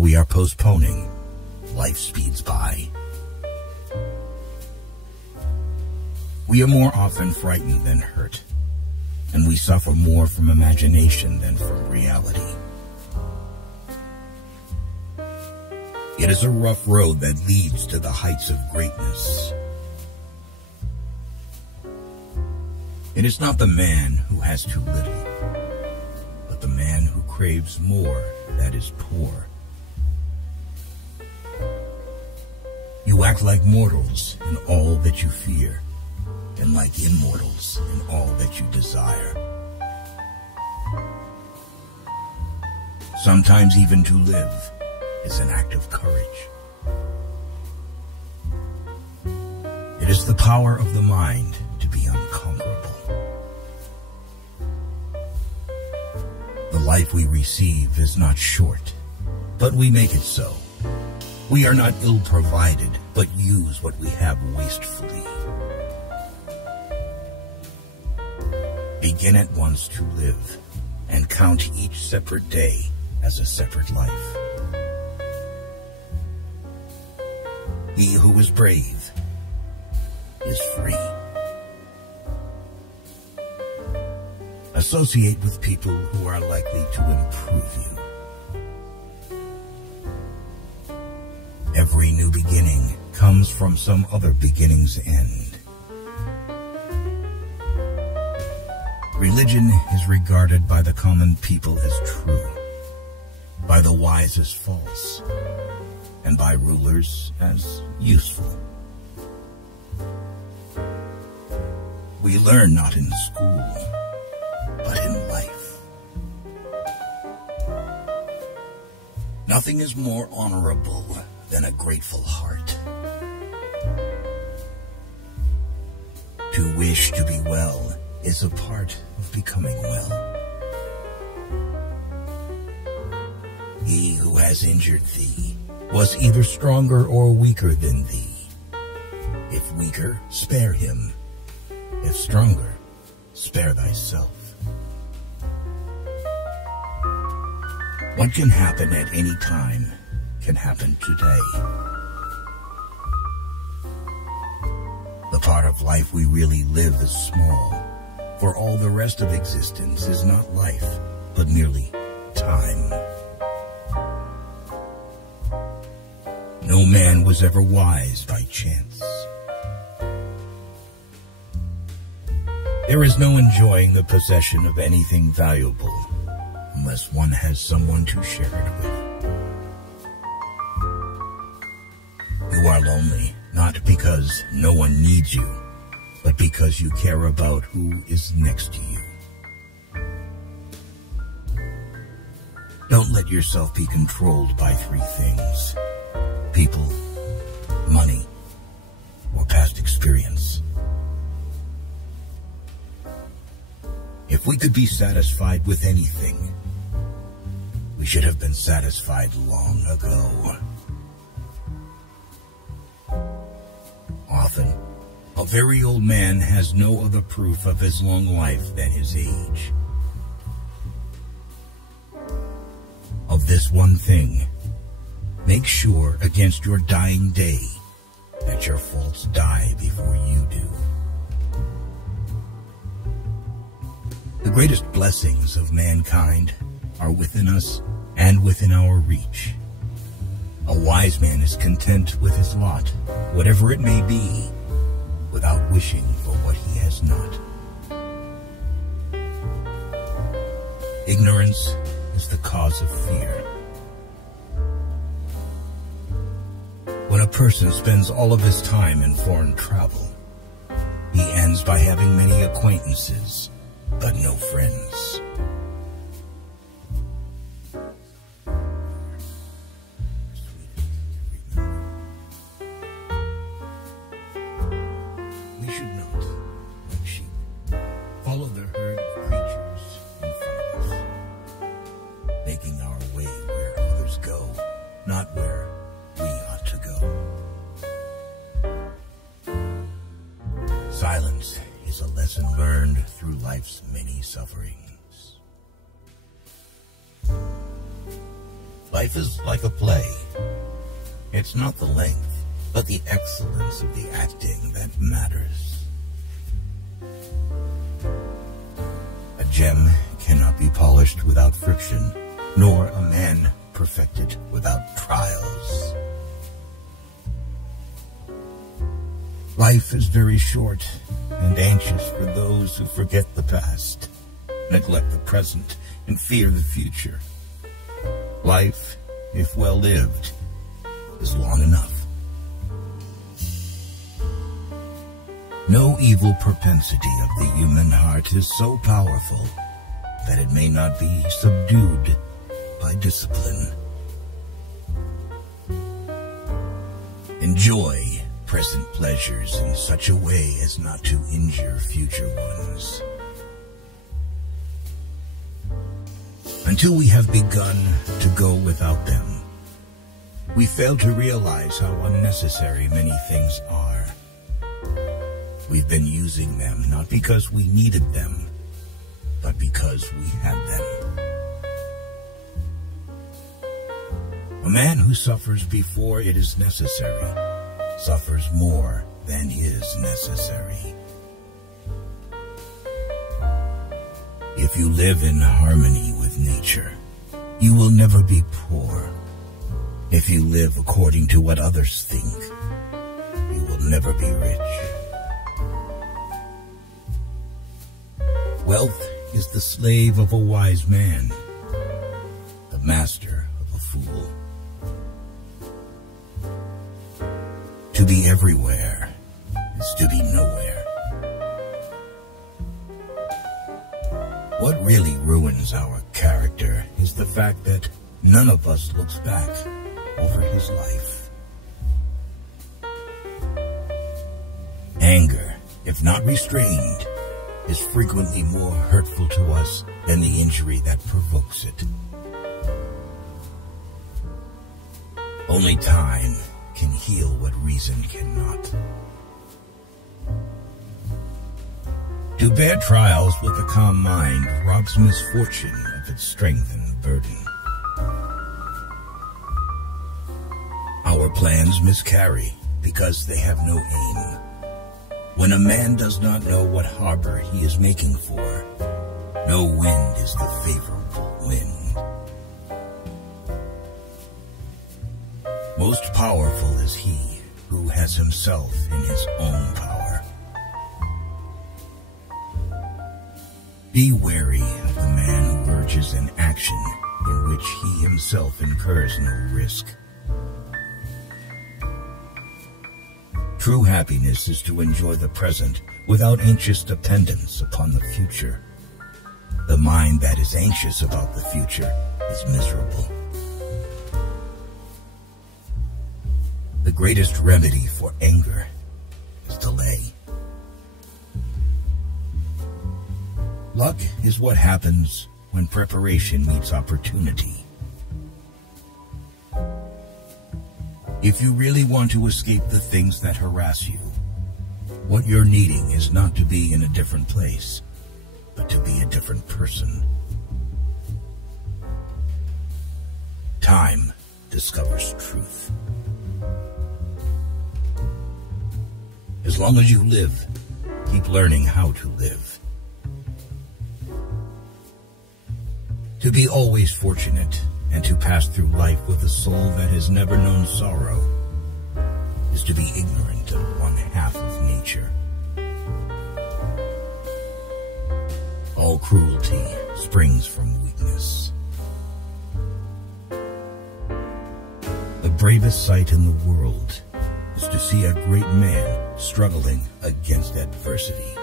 while we are postponing, life speeds by. We are more often frightened than hurt, and we suffer more from imagination than from reality. It is a rough road that leads to the heights of greatness. It is not the man who has too little, but the man who craves more that is poor. You act like mortals in all that you fear, and like immortals in all that you desire. Sometimes even to live is an act of courage. It is the power of the mind to be unconquerable. The life we receive is not short, but we make it so. We are not ill-provided, but use what we have wastefully. Begin at once to live, and count each separate day as a separate life. He who is brave is free. Associate with people who are likely to improve you. Every new beginning comes from some other beginning's end. Religion is regarded by the common people as true, by the wise as false, and by rulers as useful. We learn not in school, but in life. Nothing is more honorable than a grateful heart. To wish to be well is a part of becoming well. He who has injured thee was either stronger or weaker than thee. If weaker, spare him. If stronger, spare thyself. What can happen at any time can happen today. The part of life we really live is small, for all the rest of existence is not life, but merely time. No man was ever wise by chance. There is no enjoying the possession of anything valuable unless one has someone to share it with. You are lonely, not because no one needs you, but because you care about who is next to you. Don't let yourself be controlled by three things: people, money, or past experience. If we could be satisfied with anything, we should have been satisfied long ago. Often, a very old man has no other proof of his long life than his age. Of this one thing, make sure against your dying day that your faults die before you do. The greatest blessings of mankind are within us and within our reach. A wise man is content with his lot, whatever it may be, without wishing for what he has not. Ignorance is the cause of fear. When a person spends all of his time in foreign travel, he ends by having many acquaintances, but no friends. We should not, like sheep, follow the herd of creatures in front of us, making our way where others go, not where we ought to go. Silence is a lesson learned through life's many sufferings. Life is like a play. It's not the length, but the excellence of the acting that matters. A gem cannot be polished without friction, nor a man perfected without trials. Life is very short and anxious for those who forget the past, neglect the present, and fear the future. Life, if well lived, is long enough. No evil propensity of the human heart is so powerful that it may not be subdued by discipline. Enjoy present pleasures in such a way as not to injure future ones. Until we have begun to go without them, we fail to realize how unnecessary many things are. We've been using them not because we needed them, but because we had them. A man who suffers before it is necessary suffers more than is necessary. If you live in harmony with nature, you will never be poor. If you live according to what others think, you will never be rich. Wealth is the slave of a wise man, the master of a fool. To be everywhere is to be nowhere. What really ruins our character is the fact that none of us looks back over his life. Anger, if not restrained, is frequently more hurtful to us than the injury that provokes it. Only time can heal what reason cannot. To bear trials with a calm mind robs misfortune of its strength and burden. Our plans miscarry because they have no aim. When a man does not know what harbor he is making for, no wind is the favorable wind. Most powerful is he who has himself in his own power. Be wary of the man who urges an action in which he himself incurs no risk. True happiness is to enjoy the present without anxious dependence upon the future. The mind that is anxious about the future is miserable. The greatest remedy for anger is delay. Luck is what happens when preparation meets opportunity. If you really want to escape the things that harass you, what you're needing is not to be in a different place, but to be a different person. Time discovers truth. As long as you live, keep learning how to live. To be always fortunate and to pass through life with a soul that has never known sorrow is to be ignorant of one half of nature. All cruelty springs from weakness. The bravest sight in the world is to see a great man struggling against adversity.